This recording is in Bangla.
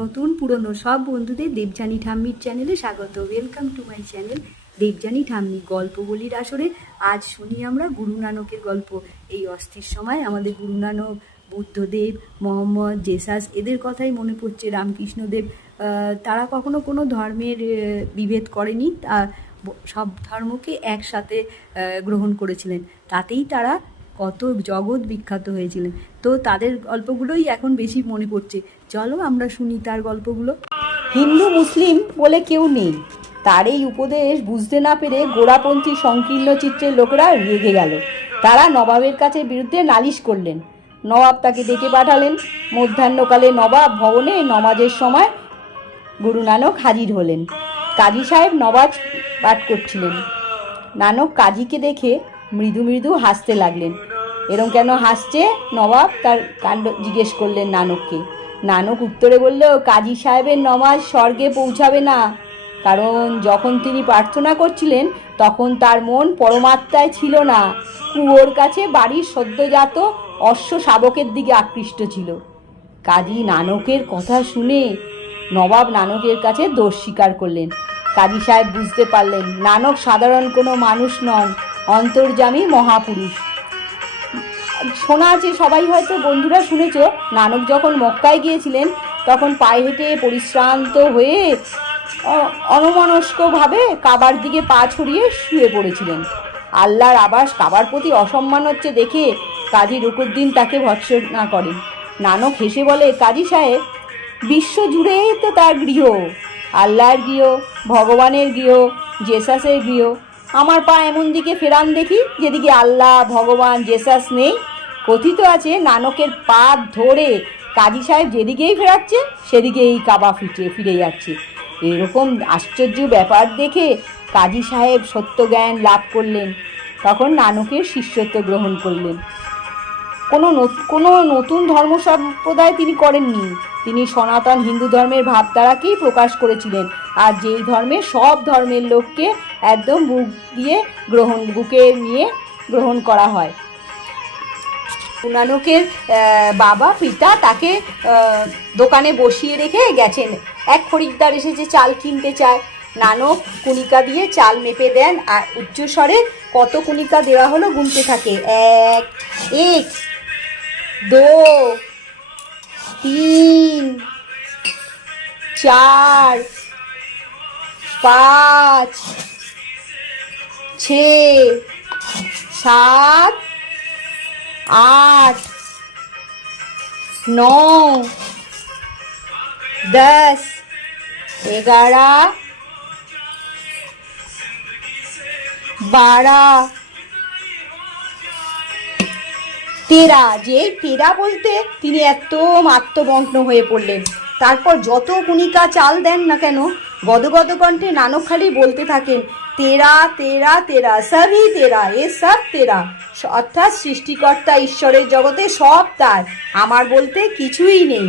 নতুন, পুরনো সব বন্ধুদের দেবজানি ঠাম্মির চ্যানেলে স্বাগত। Welcome to my channel Debjani ঠাম্মি। গল্প বলির আসরে আজ শুনি আমরা গুরু নানকের গল্প। এই অস্থির সময় আমাদের গুরু নানক, বুদ্ধদেব, মোহাম্মদ, জেসাস, এদের কথাই মনে পড়ছে রামকৃষ্ণদেব। তারা কখনো কোনো ধর্মের বিভেদ করেনি। সব ধর্মকে একসাথে গ্রহণ করেছিলেন। তাতেই তারা কত জগৎ বিখ্যাত হয়েছিলেন। তো তাদের গল্পগুলোই এখন বেশি মনে পড়ছে। চলো আমরা শুনি তার গল্পগুলো। হিন্দু মুসলিম বলে কেউ নেই। তার এই উপদেশ বুঝতে না পেরে গোড়াপন্থী সংকীর্ণ চিত্রের লোকেরা রেগে গেল। তারা নবাবের কাছে বিরুদ্ধে নালিশ করলেন। নবাব তাকে ডেকে পাঠালেন। মধ্যাহ্নকালে নবাব ভবনে নমাজের সময় গুরু নানক হাজির হলেন। কাজী সাহেব নবাজ পাঠ করছিলেন। নানক কাজীকে দেখে মৃদু মৃদু হাসতে লাগলেন। এরম কেন হাসছে? নবাব তার কাণ্ড জিজ্ঞেস করলেন নানককে। নানক উত্তরে বলল, কাজী সাহেবের নমাজ স্বর্গে পৌঁছাবে না। কারণ যখন তিনি প্রার্থনা করছিলেন, তখন তার মন পরমাত্মায় ছিল না। কুয়োর কাছে বাড়ির সদ্যজাত অশ্ব শাবকের দিকে আকৃষ্ট ছিল। কাজী নানকের কথা শুনে নবাব নানকের কাছে দোষ স্বীকার করলেন। কাজী সাহেব বুঝতে পারলেন, নানক সাধারণ কোনো মানুষ নন। অন্তর্যামী মহাপুরুষ। শোনা আছে সবাই হয়তো বন্ধুরা শুনেছ, নানক যখন মক্কায় গিয়েছিলেন, তখন পায়ে হেঁটে পরিশ্রান্ত হয়ে অনমনস্কভাবে কাবার দিকে পা ছড়িয়ে শুয়ে পড়েছিলেন। আল্লাহর আবাস কাবার প্রতি অসম্মান হচ্ছে দেখে কাজী রুকুদ্দিন তাকে ভৎসনা করেন। নানক হেসে বলে, কাজী সাহেব বিশ্ব জুড়েই তো তার গৃহ। আল্লাহর গৃহ, ভগবানের গৃহ, জেসাসের গৃহ আমার পা এমন দিকে ফেরান দেখি, যেদিকে আল্লাহ, ভগবান জেসাস নেই। কথিত আছে, নানকের পা ধরে কাজী সাহেব যেদিকেই ফেরাচ্ছে, সেদিকেই কাবা ফিটে, ফিরে যাচ্ছে। এরকম আশ্চর্য ব্যাপার দেখে কাজী সাহেব সত্য জ্ঞান লাভ করলেন। তখন নানকের শিষ্যত্ব গ্রহণ করলেন। কোনো কোনো নতুন ধর্ম সম্প্রদায় তিনি করেননি। তিনি সনাতন হিন্দু ধর্মের ভাবধারাকেই প্রকাশ করেছিলেন। আর যেই ধর্মে সব ধর্মের লোককে একদম বুক দিয়ে গ্রহণ, বুকে নিয়ে গ্রহণ করা হয়। নানকের বাবা, পিতা তাকে দোকানে বসিয়ে রেখে গেছেন। এক খরিদ্দার এসে যে চাল কিনতে চায়। নানক কুনিকা দিয়ে চাল মেপে দেন, আর উচ্চস্বরে কত কুনিকা দেওয়া হলো গুনতে থাকে। এক এক, দো, তিন চার পাঁচ ছ সাত आठ नौ दस ग्यारह बारह তেরা যে তেরা বলতে তিনি একদম আত্মমগ্ন হয়ে পড়লেন তারপর যত কুনিকা চাল দেন না কেন গদগদ কণ্ঠে নানকখালি বলতে থাকেন, তেরা তেরা তেরা সবই তেরা, এ সব তেরা। অর্থাৎ সৃষ্টিকর্তা ঈশ্বরের জগতে সব তার। আমার বলতে কিছুই নেই।